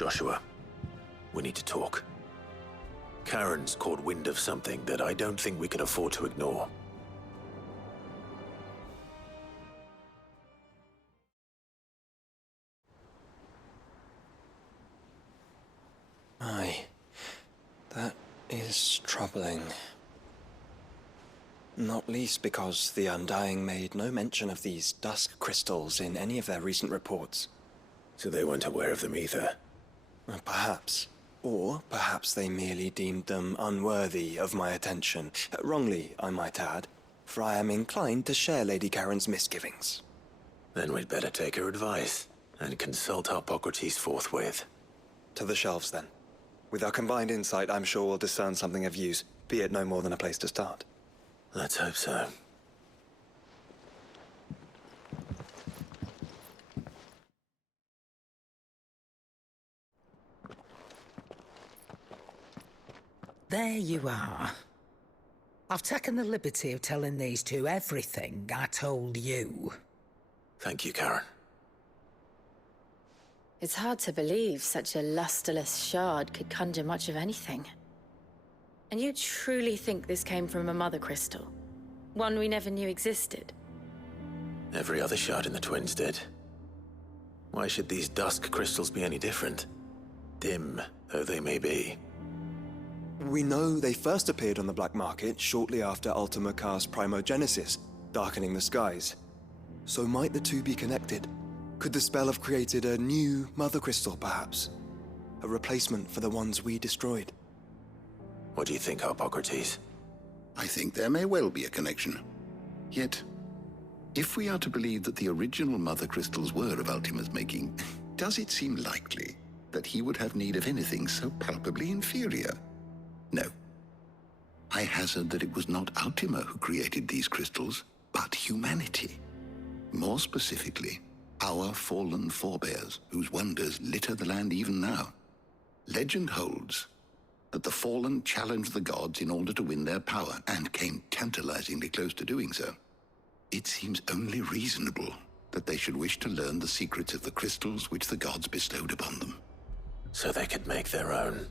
Joshua, we need to talk. Karen's caught wind of something that I don't think we can afford to ignore. Aye, that is troubling. Not least because the Undying made no mention of these dusk crystals in any of their recent reports. So they weren't aware of them either? Perhaps. Or perhaps they merely deemed them unworthy of my attention. Wrongly, I might add, for I am inclined to share Lady Karen's misgivings. Then we'd better take her advice and consult Hippocrates forthwith. To the shelves, then. With our combined insight, I'm sure we'll discern something of use, be it no more than a place to start. Let's hope so. There you are. I've taken the liberty of telling these two everything I told you. Thank you, Karen. It's hard to believe such a lusterless shard could conjure much of anything. And you truly think this came from a mother crystal? One we never knew existed? Every other shard in the Twins did. Why should these dusk crystals be any different? Dim though they may be. We know they first appeared on the black market shortly after Ultima Car's primogenesis, darkening the skies. So might the two be connected? Could the spell have created a new mother crystal, perhaps? A replacement for the ones we destroyed? What do you think, Hippocrates? I think there may well be a connection. Yet, if we are to believe that the original mother crystals were of Ultima's making, does it seem likely that he would have need of anything so palpably inferior? No. I hazard that it was not Ultima who created these crystals, but humanity. More specifically, our fallen forebears, whose wonders litter the land even now. Legend holds that the fallen challenged the gods in order to win their power, and came tantalizingly close to doing so. It seems only reasonable that they should wish to learn the secrets of the crystals which the gods bestowed upon them. So they could make their own.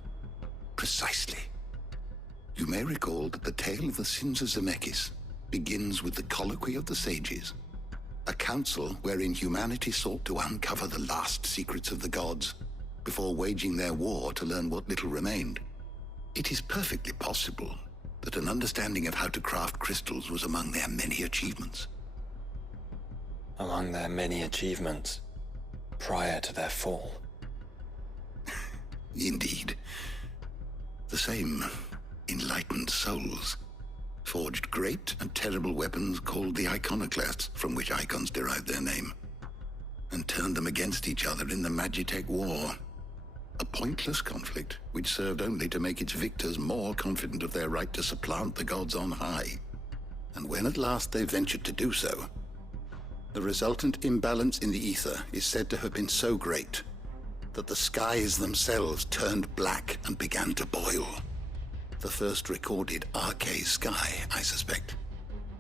Precisely. You may recall that the tale of the sins of Zemeckis begins with the colloquy of the sages, a council wherein humanity sought to uncover the last secrets of the gods before waging their war to learn what little remained. It is perfectly possible that an understanding of how to craft crystals was among their many achievements. Among their many achievements, prior to their fall. Indeed. The same enlightened souls forged great and terrible weapons called the iconoclasts, from which icons derived their name, and turned them against each other in the Magitech War. A pointless conflict which served only to make its victors more confident of their right to supplant the gods on high. And when at last they ventured to do so, the resultant imbalance in the ether is said to have been so great that the skies themselves turned black and began to boil. The first recorded Arcade sky, I suspect.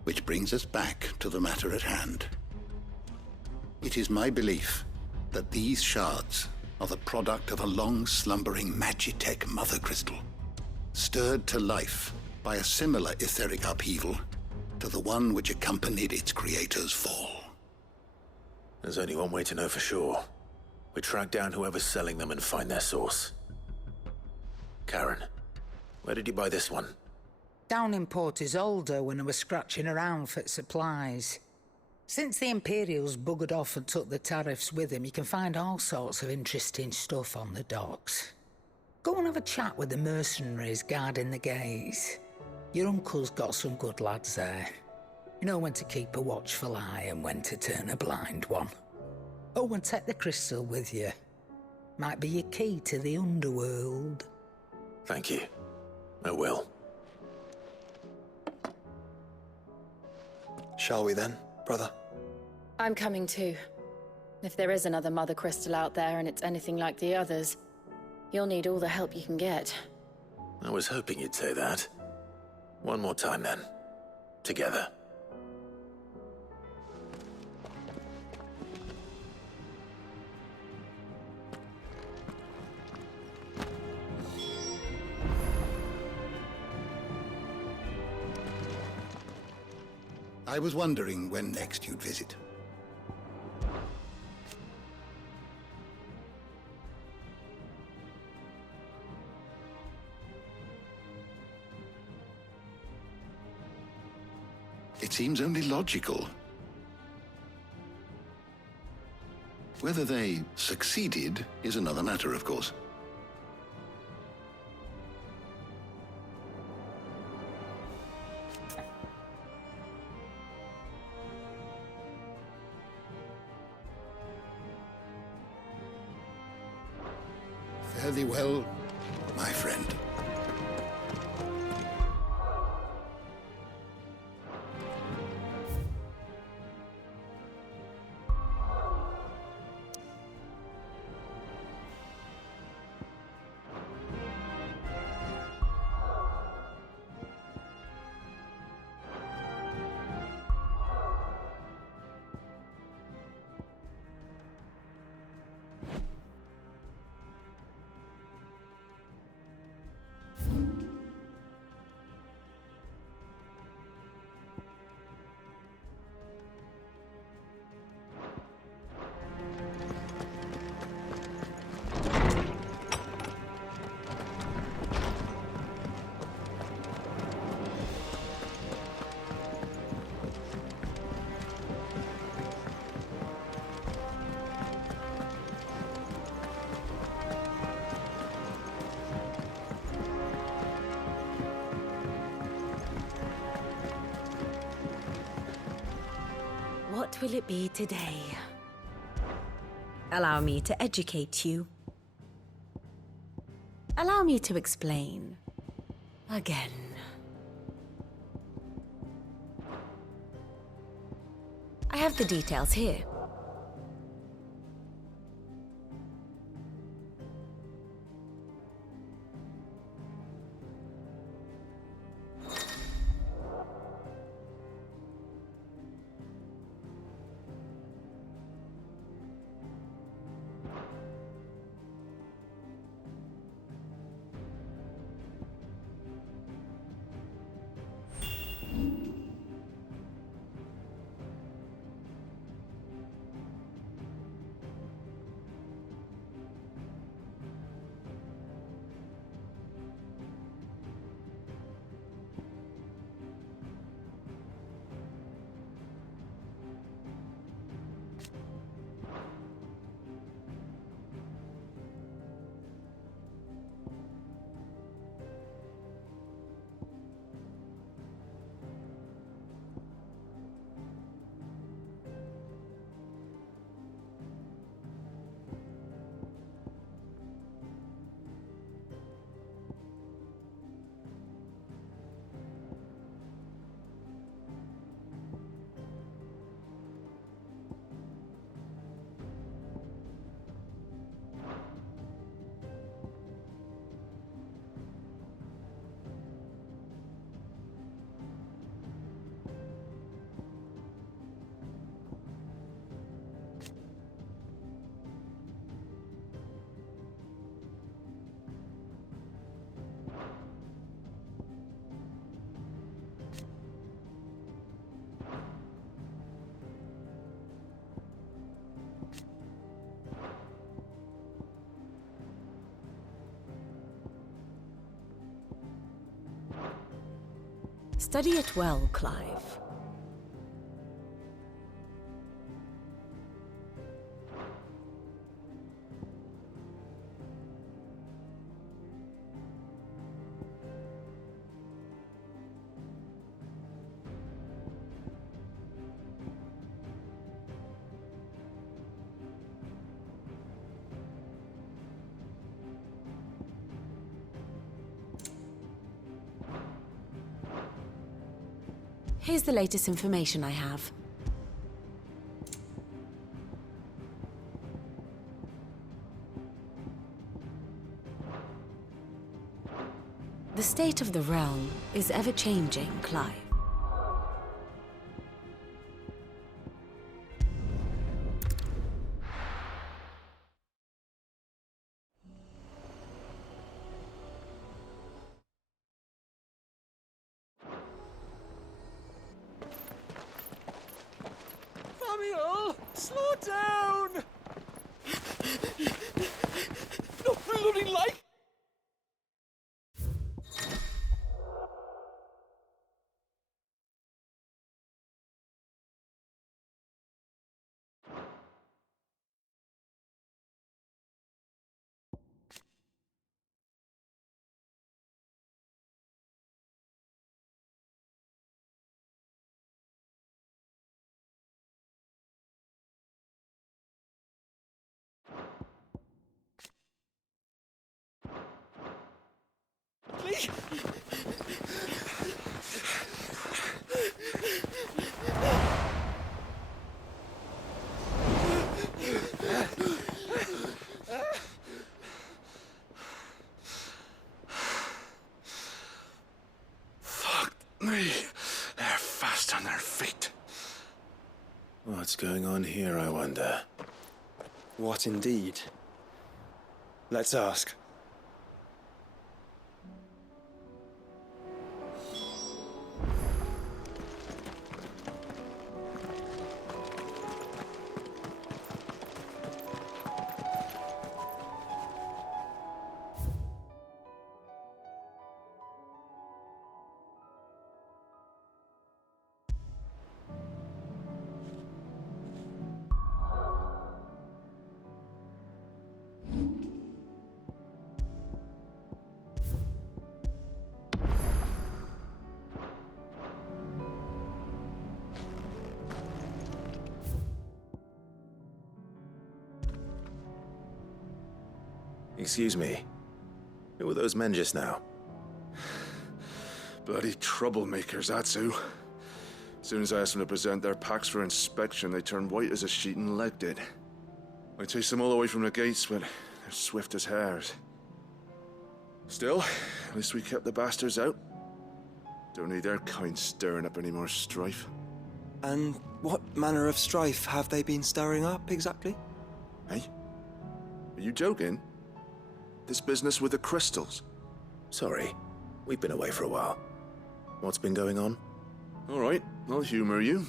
Which brings us back to the matter at hand. It is my belief that these shards are the product of a long-slumbering Magitech mother crystal, stirred to life by a similar etheric upheaval to the one which accompanied its creator's fall. There's only one way to know for sure. We track down whoever's selling them and find their source. Karen, where did you buy this one? Down in Port Isolde when I was scratching around for supplies. Since the Imperials buggered off and took the tariffs with them, you can find all sorts of interesting stuff on the docks. Go and have a chat with the mercenaries guarding the gates. Your uncle's got some good lads there. You know when to keep a watchful eye and when to turn a blind one. Oh, and take the crystal with you. Might be your key to the underworld. Thank you. I will. Shall we then, brother? I'm coming too. If there is another mother crystal out there and it's anything like the others, you'll need all the help you can get. I was hoping you'd say that. One more time then. Together. I was wondering when next you'd visit. It seems only logical. Whether they succeeded is another matter, of course. Fare thee well, my friend. What will it be today? Allow me to educate you. Allow me to explain. Again. I have the details here. Study it well, Clive. Here's the latest information I have. The state of the realm is ever-changing, Clive. Samuel! Slow down! No bloody like! Lee! Fuck me. They're fast on their feet. What's going on here, I wonder? What indeed? Let's ask. Excuse me. Who were those men just now? Bloody troublemakers, that's who. As soon as I asked them to present their packs for inspection, they turned white as a sheet and legged it. I chased them all away from the gates, but they're swift as hares. Still, at least we kept the bastards out. Don't need their kind stirring up any more strife. And what manner of strife have they been stirring up, exactly? Hey? Are you joking? This business with the crystals? Sorry, we've been away for a while. What's been going on? All right, I'll humor you.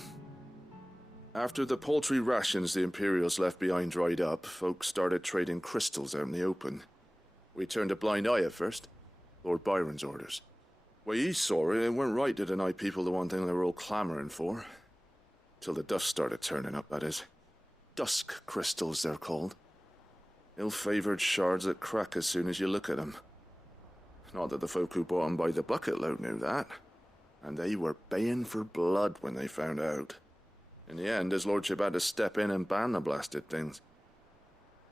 After the paltry rations the Imperials left behind dried up, folks started trading crystals out in the open. We turned a blind eye at first. Lord Byron's orders. Way he saw it, it weren't right to deny people the one thing they were all clamoring for. Till the dust started turning up, that is. Dusk crystals, they're called. Ill-favored shards that crack as soon as you look at them. Not that the folk who bought them by the bucket load knew that. And they were baying for blood when they found out. In the end, his lordship had to step in and ban the blasted things.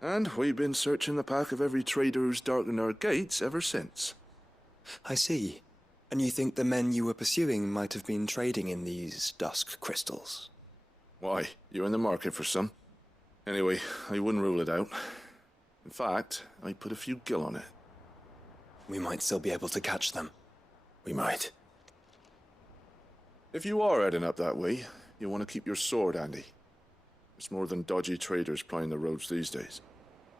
And we've been searching the pack of every trader who's darkened our gates ever since. I see. And you think the men you were pursuing might have been trading in these dusk crystals? Why? You in the market for some? Anyway, I wouldn't rule it out. In fact, I'd put a few gil on it. We might still be able to catch them. We might. If you are heading up that way, you want to keep your sword handy. There's more than dodgy traders plying the roads these days.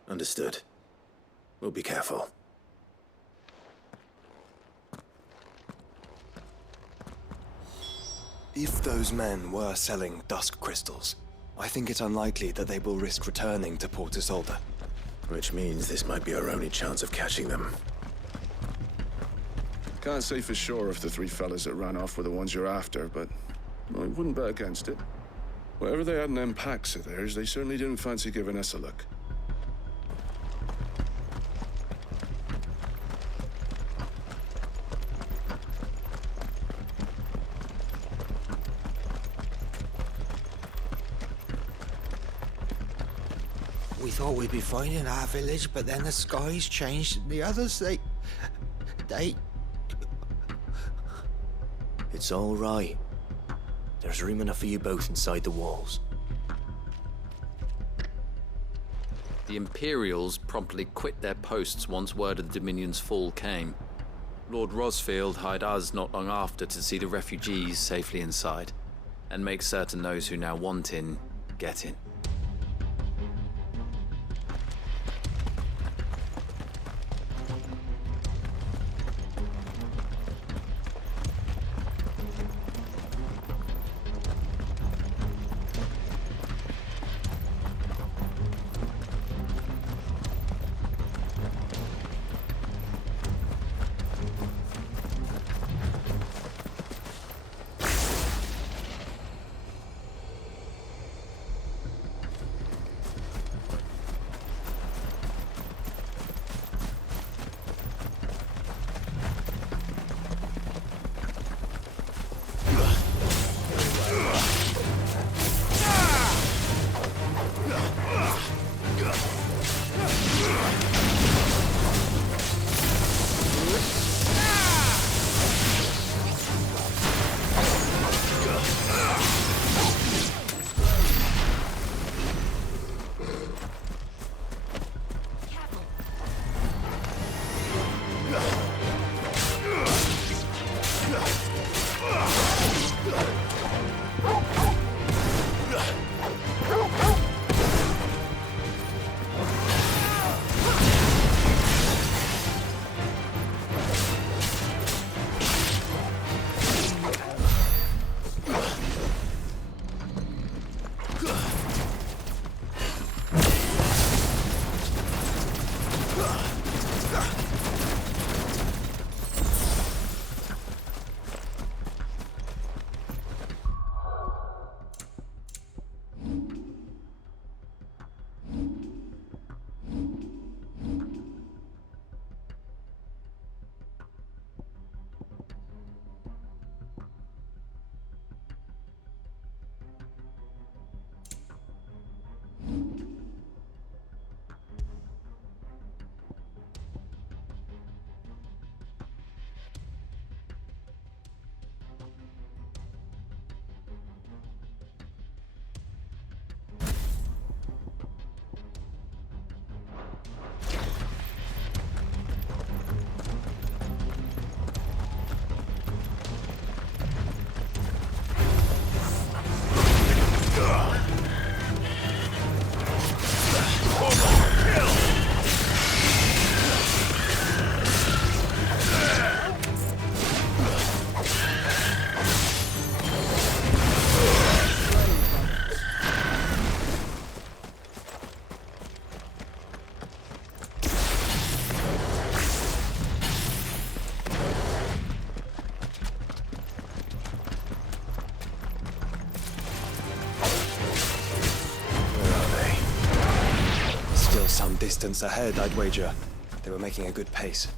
Understood. We'll be careful. If those men were selling dusk crystals, I think it unlikely that they will risk returning to Port Isolde. Which means this might be our only chance of catching them. Can't say for sure if the three fellas that ran off were the ones you're after, but I wouldn't bet against it. Whatever they had in them packs of theirs, they certainly didn't fancy giving us a look. We thought we'd be fine in our village, but then the skies changed and the others, they... It's all right. There's room enough for you both inside the walls. The Imperials promptly quit their posts once word of the Dominion's fall came. Lord Rosfield hired us not long after to see the refugees safely inside, and make certain those who now want in, get in. distance ahead, I'd wager. They were making a good pace.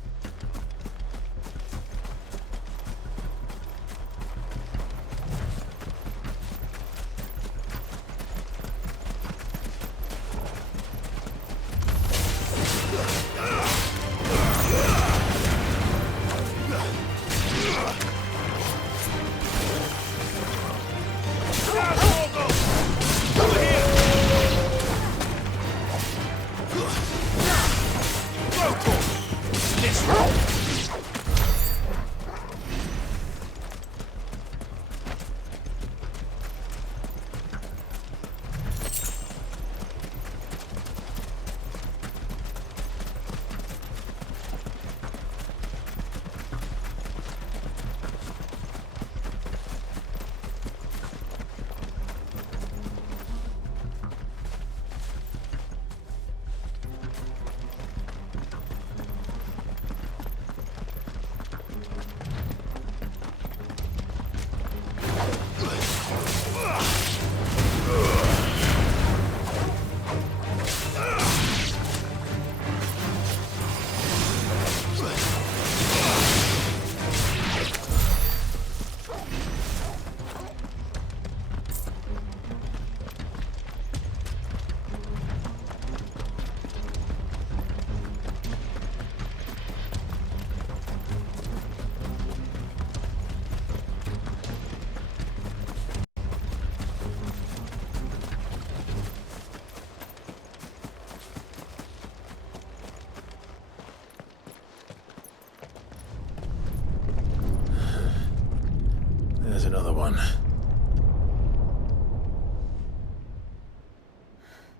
There's another one.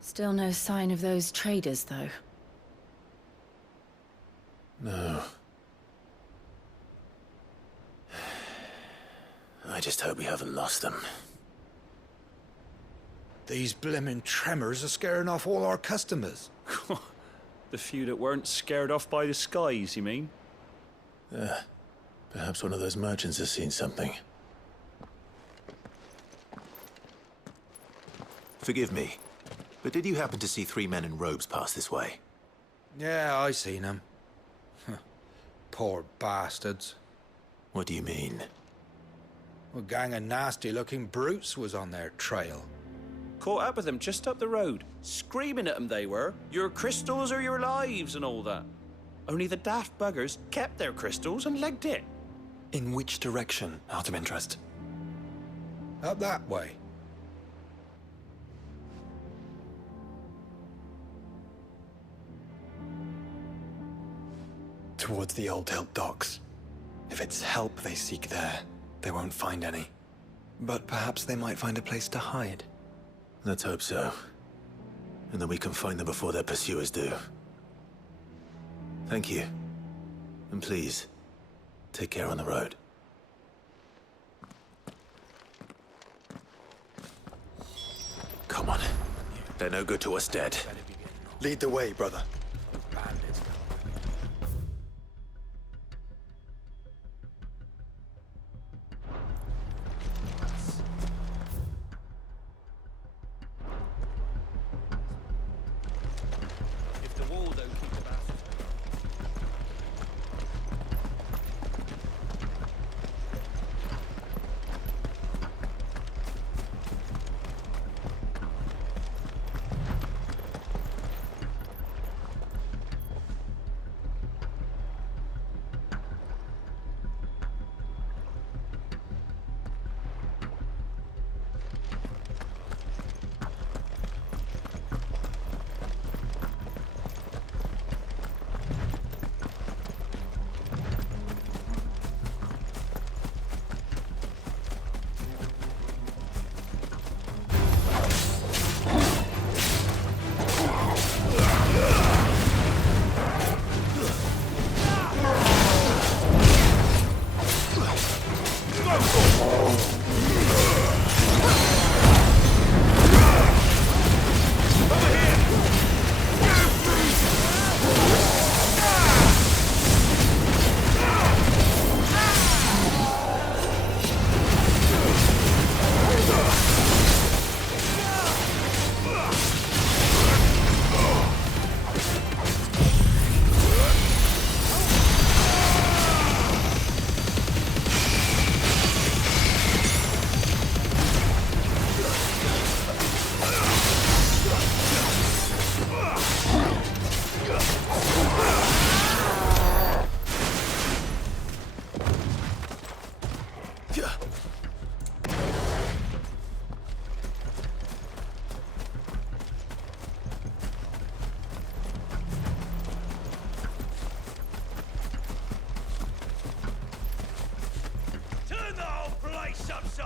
Still no sign of those traders, though. No. I just hope we haven't lost them. These blimmin' tremors are scaring off all our customers. The few that weren't scared off by the skies, you mean? Perhaps one of those merchants has seen something. Forgive me, but did you happen to see 3 men in robes pass this way? Yeah, I seen them. Poor bastards. What do you mean? A gang of nasty-looking brutes was on their trail. Caught up with them just up the road. Screaming at them they were. Your crystals or your lives and all that. Only the daft buggers kept their crystals and legged it. In which direction, out of interest? Up that way. Towards the Old Hilt docks. If it's help they seek there, they won't find any. But perhaps they might find a place to hide. Let's hope so. And then we can find them before their pursuers do. Thank you. And please, take care on the road. Come on. They're no good to us dead. Lead the way, brother. If the wall don't keep the bastards.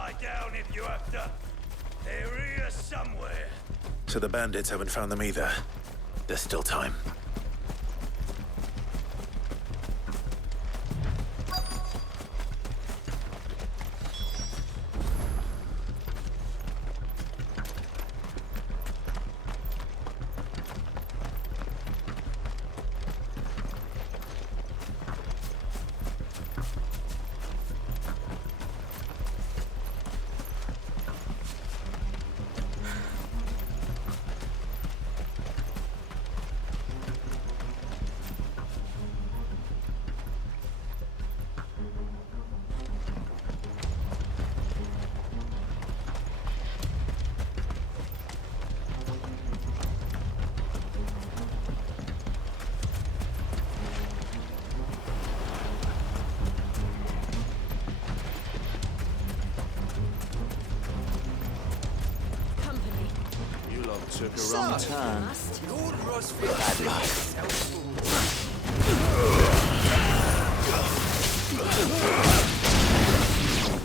Lie down if you have to. They're here somewhere. So the bandits haven't found them either. There's still time. Took a wrong turn. Lord Rosfield.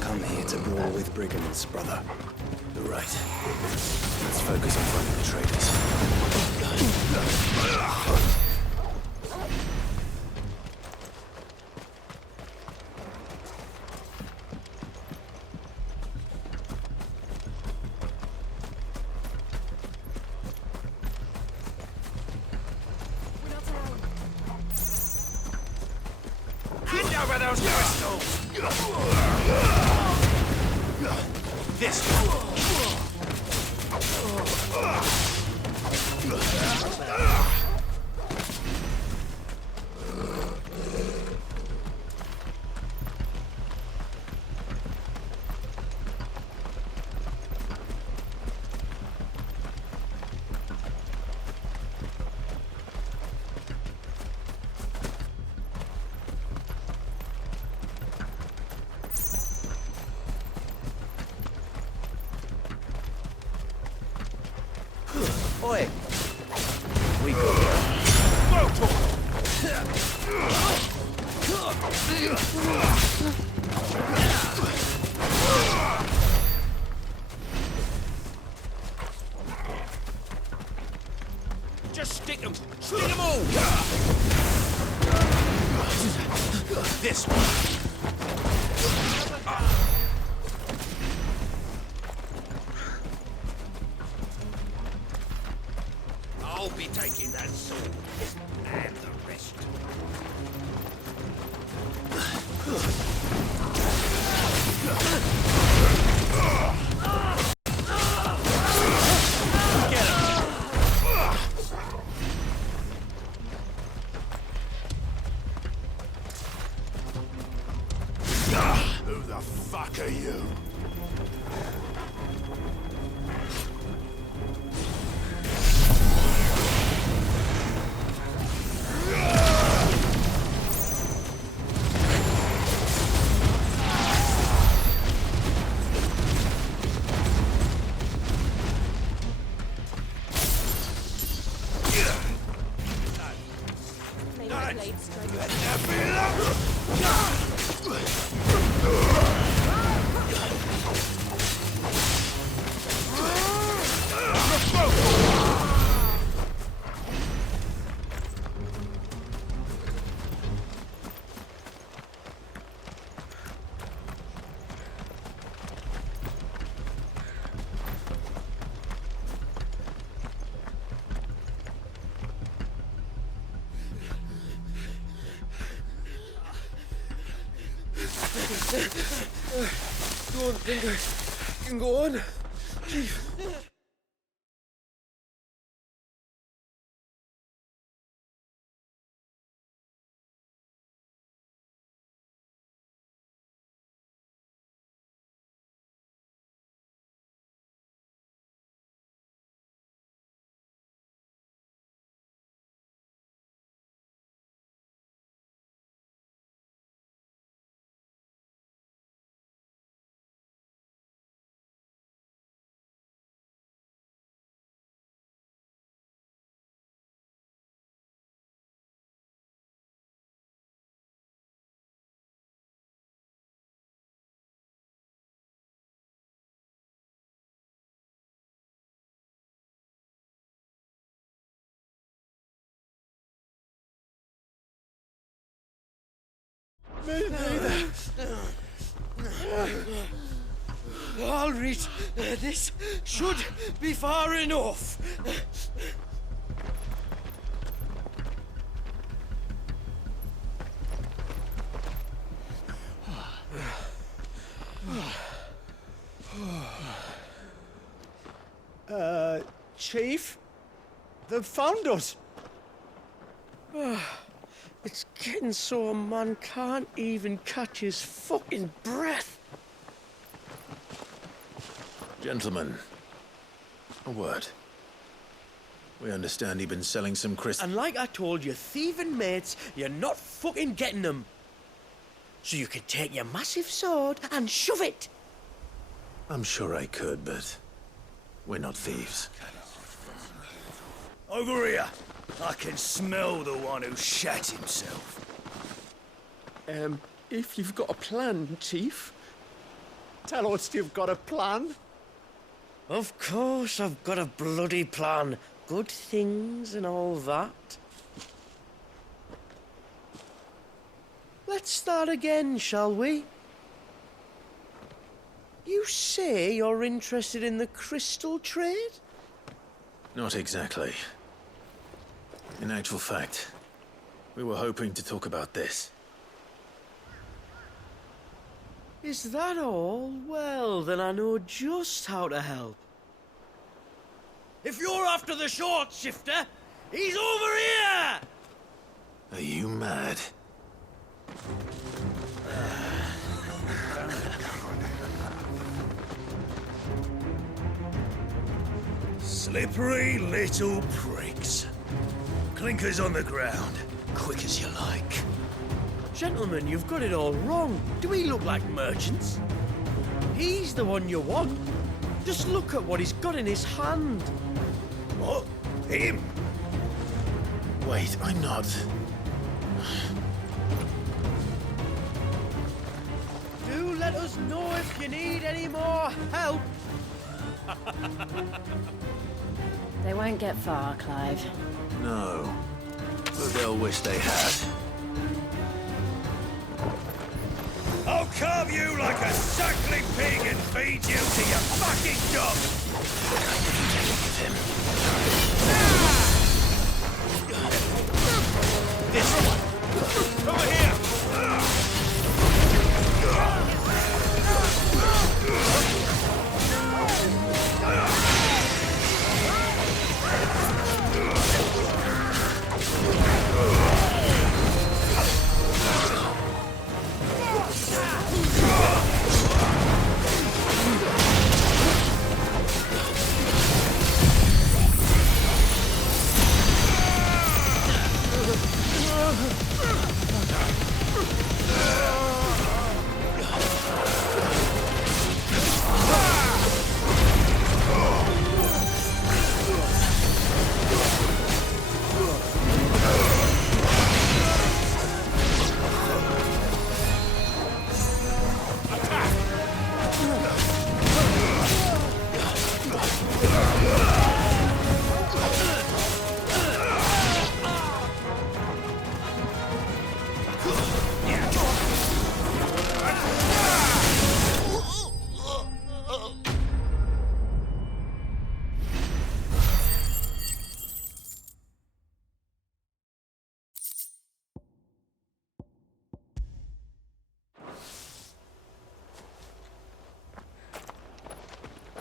Come here to brawl with brigands, brother. You're right. Let's focus on finding the traitors. Hand over those crystals! This one! Oi! We go. Just stick them! Stick them all! This one! I'll be taking that sword and the rest. Get him! Who the fuck are you? Go on, Bingo. You can go on. Chief. Me neither. All right, this should be far enough. Chief? They've found us. It's getting so a man can't even catch his fucking breath. Gentlemen, a word. We understand you've been selling some crystals. And like I told you, thieving mates, you're not fucking getting them. So you can take your massive sword and shove it. I'm sure I could, but we're not thieves. Over here. I can smell the one who shat himself. If you've got a plan, Chief, tell us you've got a plan. Of course I've got a bloody plan. Good things and all that. Let's start again, shall we? You say you're interested in the crystal trade? Not exactly. In actual fact, we were hoping to talk about this. Is that all? Well, then I know just how to help. If you're after the short shifter, he's over here! Are you mad? Slippery little pricks. Clinkers on the ground, quick as you like. Gentlemen, you've got it all wrong. Do we look like merchants? He's the one you want. Just look at what he's got in his hand. What? Him? Wait, I'm not. Do let us know if you need any more help. They won't get far, Clive. No. But they'll wish they had. I'll carve you like a suckling pig and feed you to your fucking dog! This one! Over here!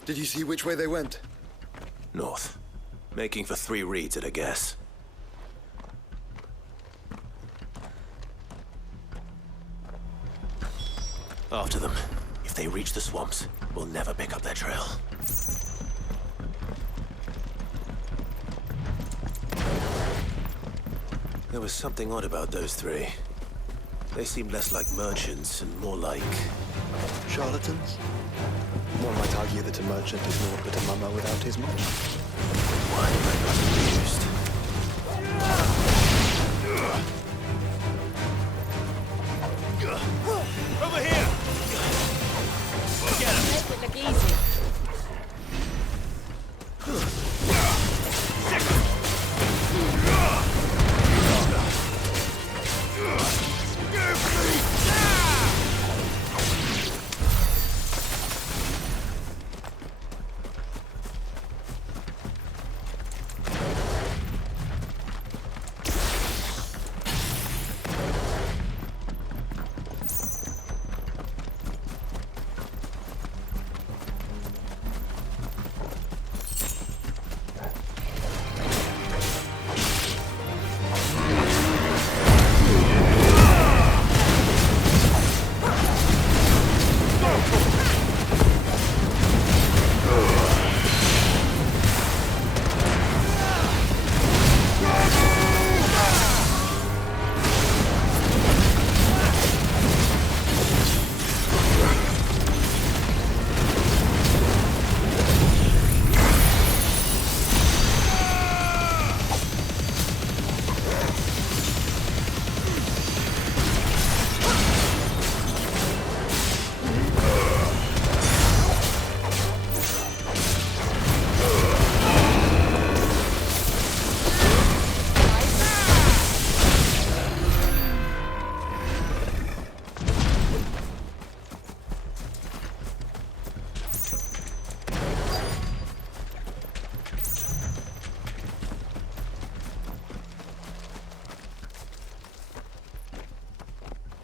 Did you see which way they went? North. Making for 3 reads at a guess. After them. If they reach the swamps, we'll never pick up their trail. There was something odd about those 3. They seemed less like merchants and more like... Charlatans? One might argue that a merchant is naught but a mummer without his money. Why am I not confused? Over here! Get him! Make it look easy.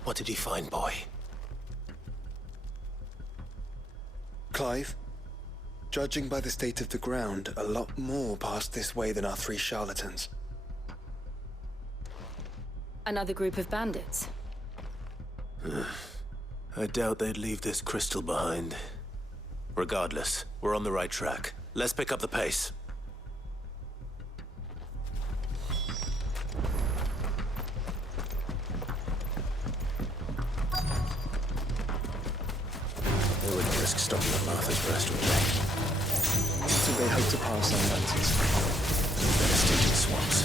What did he find, boy? Clive, judging by the state of the ground, a lot more passed this way than our 3 charlatans. Another group of bandits. I doubt they'd leave this crystal behind. Regardless, we're on the right track. Let's pick up the pace. They wouldn't risk stopping at Martha's rest, would they? So they hope to pass unnoticed. Better stick to the swamps.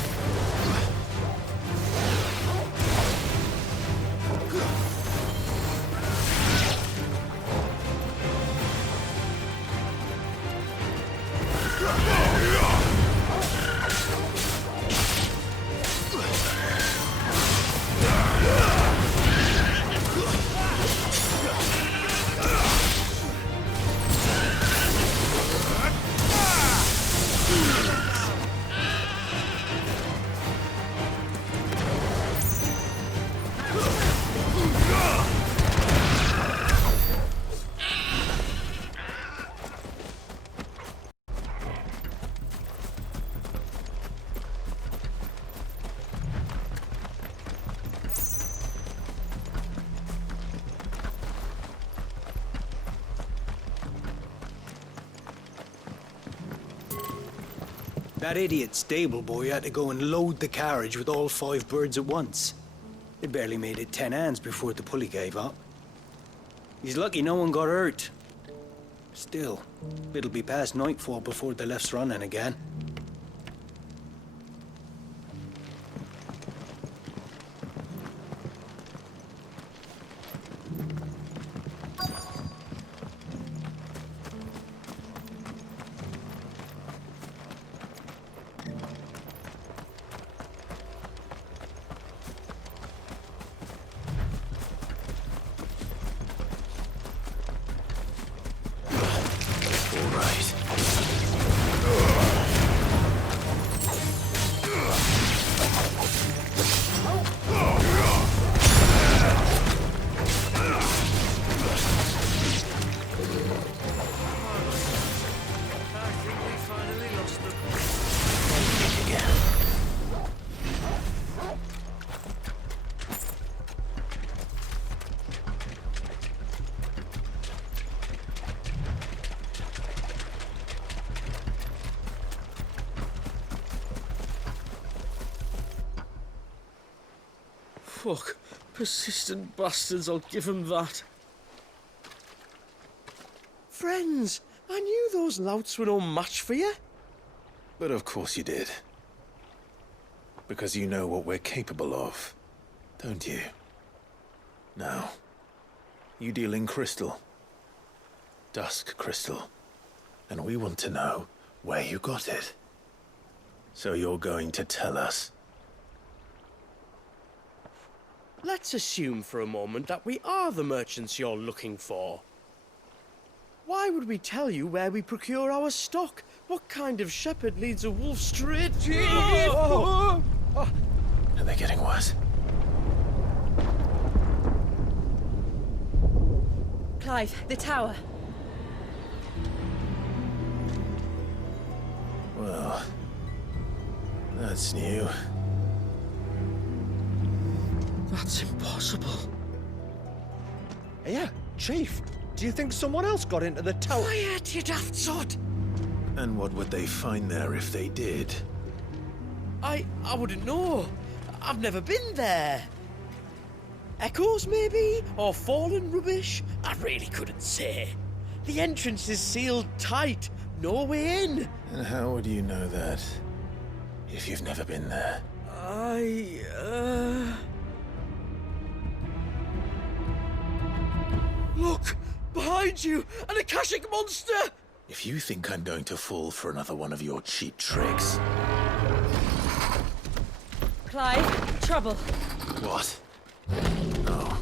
That idiot stable boy had to go and load the carriage with all 5 birds at once. They barely made it 10 hands before the pulley gave up. He's lucky no one got hurt. Still, it'll be past nightfall before the left's running again. Fuck. Persistent bastards, I'll give them that. Friends, I knew those louts were no match for you. But of course you did. Because you know what we're capable of, don't you? Now, you deal in crystal. Dusk crystal. And we want to know where you got it. So you're going to tell us. Let's assume for a moment that we are the merchants you're looking for. Why would we tell you where we procure our stock? What kind of shepherd leads a wolf straight to... Are they getting worse? Clive, the tower. Well, that's new. That's impossible. Yeah, Chief. Do you think someone else got into the tower? Quiet, you daft sod! And what would they find there if they did? I wouldn't know. I've never been there. Echoes, maybe? Or fallen rubbish? I really couldn't say. The entrance is sealed tight. No way in. And how would you know that if you've never been there? Look! Behind you! An Akashic monster! If you think I'm going to fall for another one of your cheap tricks... Clive, trouble. What? Oh.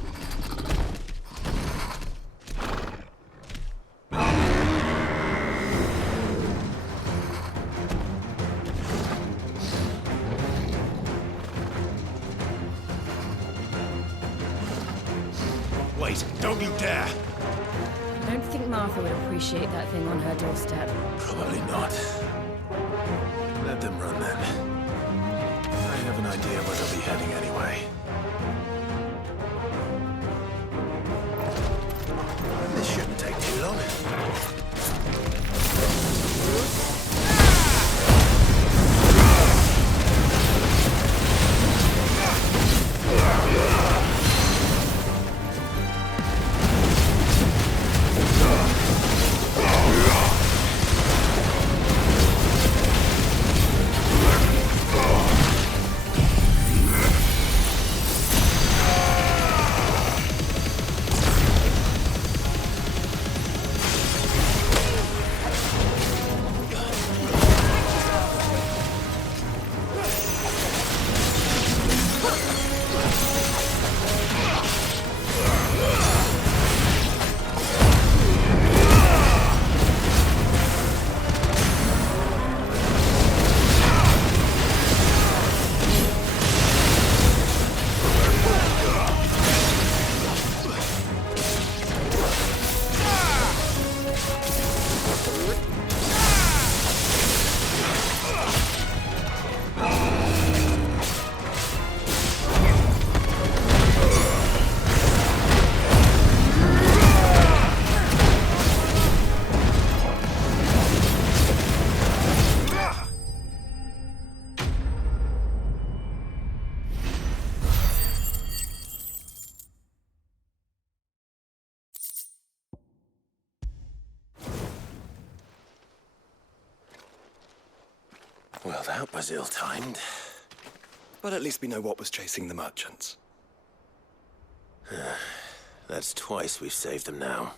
Wait, don't you dare! I don't think Martha would appreciate that thing on her doorstep. Probably not. Let them run then. I have an idea where they'll be heading anyway. This shouldn't take too long. Well, that was ill-timed. But at least we know what was chasing the merchants. That's twice we've saved them now.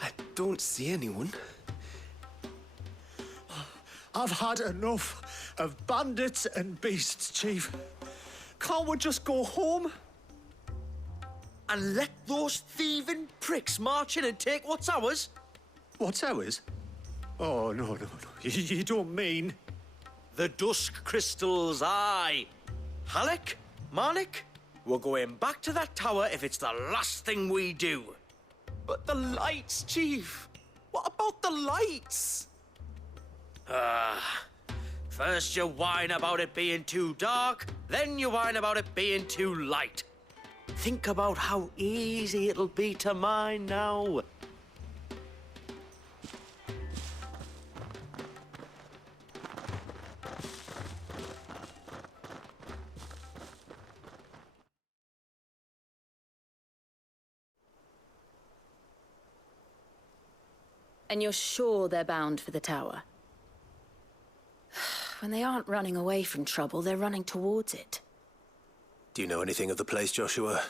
I don't see anyone. I've had enough of bandits and beasts, Chief. Can't we just go home? And let those thieving pricks march in and take what's ours? What's ours? Oh, no. You don't mean... The dusk crystals, aye. Halleck, Marnik, we're going back to that tower if it's the last thing we do. But the lights, Chief. What about the lights? First you whine about it being too dark, then you whine about it being too light. Think about how easy it'll be to mine now. And you're sure they're bound for the tower? When they aren't running away from trouble, they're running towards it. Do you know anything of the place, Joshua?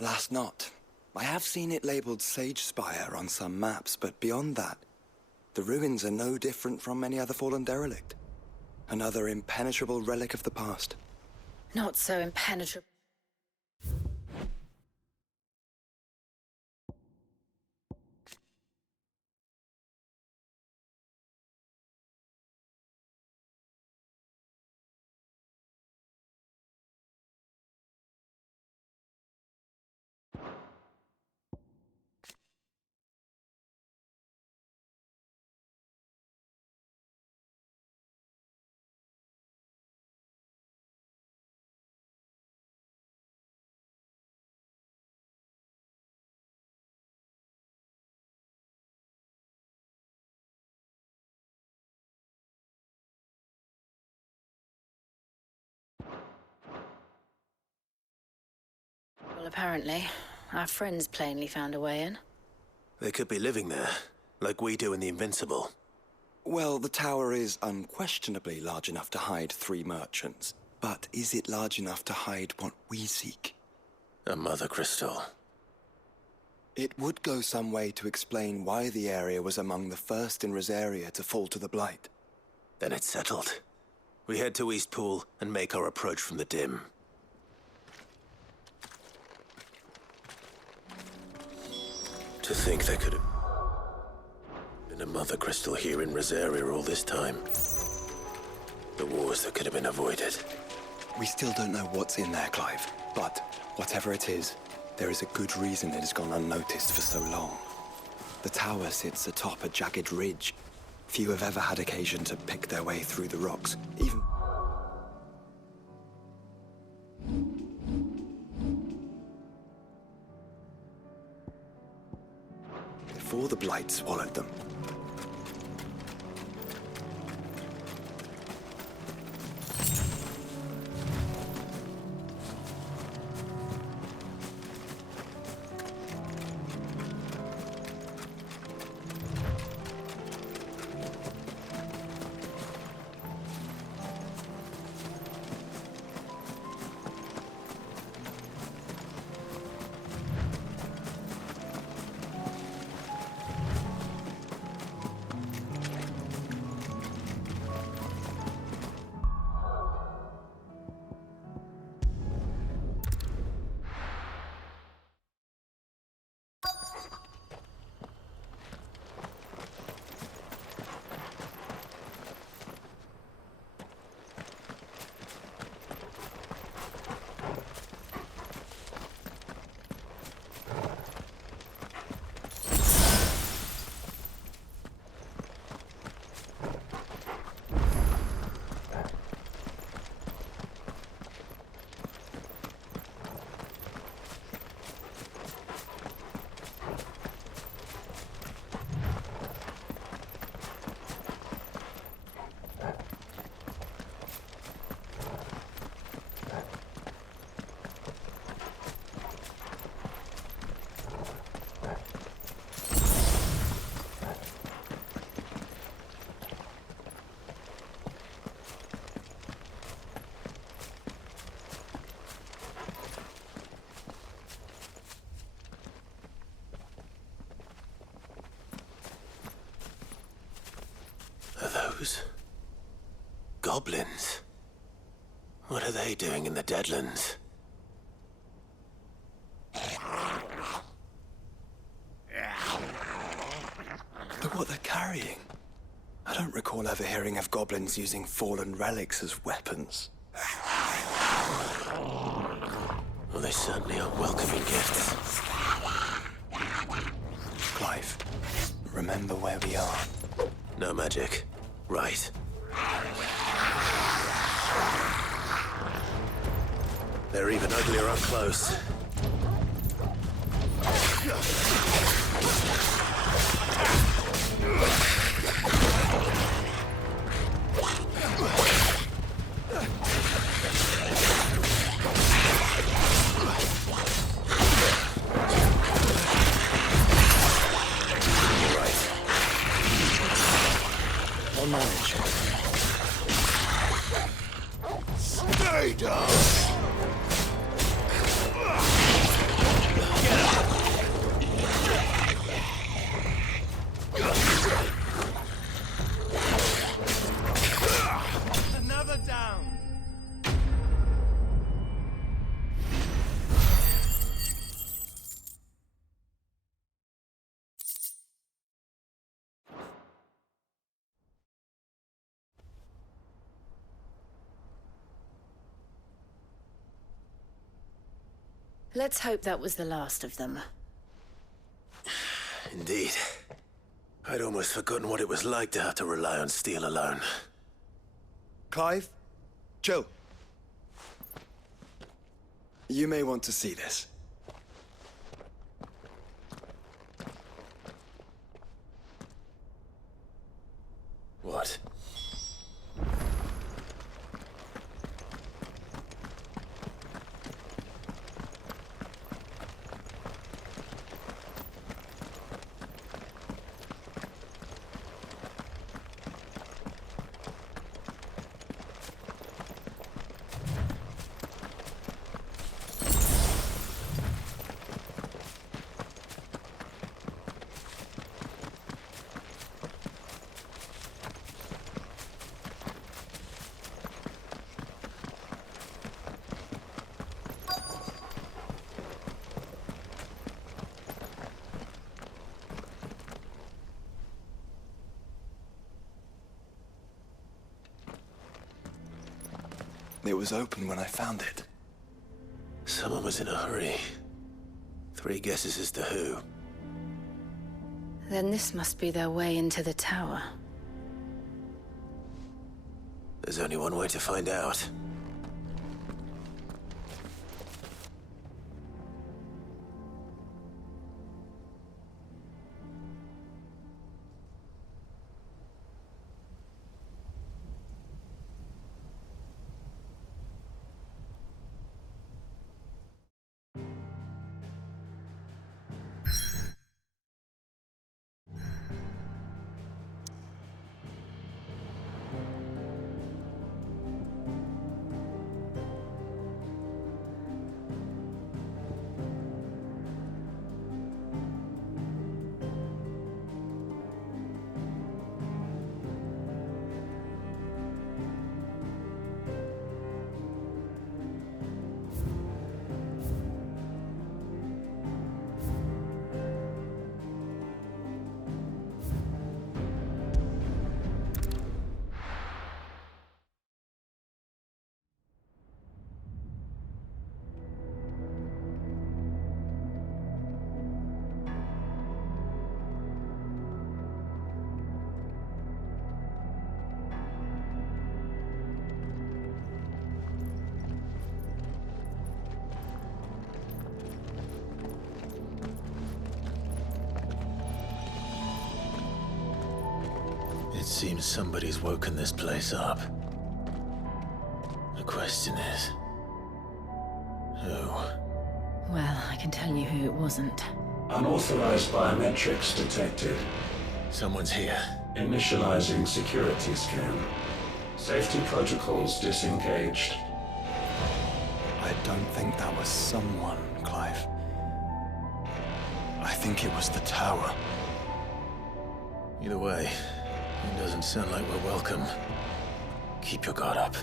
Alas, not. I have seen it labeled Sage Spire on some maps, but beyond that, the ruins are no different from any other fallen derelict. Another impenetrable relic of the past. Not so impenetrable. Well, apparently, our friends plainly found a way in. They could be living there, like we do in the Invincible. Well, the tower is unquestionably large enough to hide 3 merchants. But is it large enough to hide what we seek? A mother crystal. It would go some way to explain why the area was among the first in Rosaria to fall to the Blight. Then it's settled. We head to Eastpool and make our approach from the dim. To think there could have been a Mother Crystal here in Rosaria all this time. The wars that could have been avoided. We still don't know what's in there, Clive. But whatever it is, there is a good reason it has gone unnoticed for so long. The tower sits atop a jagged ridge. Few have ever had occasion to pick their way through the rocks, even... before the Blight swallowed them. Goblins? What are they doing in the Deadlands? Look what they're carrying. I don't recall ever hearing of goblins using fallen relics as weapons. Well, they certainly are welcoming gifts. Clive, remember where we are. No magic. Right. They're even uglier up close. Stay down! Another down. Let's hope that was the last of them. Indeed. I'd almost forgotten what it was like to have to rely on steel alone. Clive, Jill. You may want to see this. What? It was open when I found it. Someone was in a hurry. 3 guesses as to who. Then this must be their way into the tower. There's only one way to find out. It seems somebody's woken this place up. The question is... who? Well, I can tell you who it wasn't. Unauthorized biometrics detected. Someone's here. Initializing security scan. Safety protocols disengaged. I don't think that was someone, Clive. I think it was the tower. Either way, it doesn't sound like we're welcome. Keep your guard up.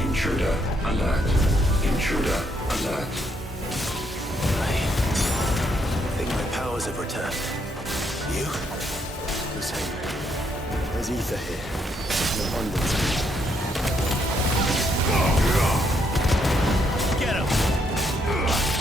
Intruder alert. Intruder alert. I think my powers have returned. You? The same. There's ether here. In abundance. Get him!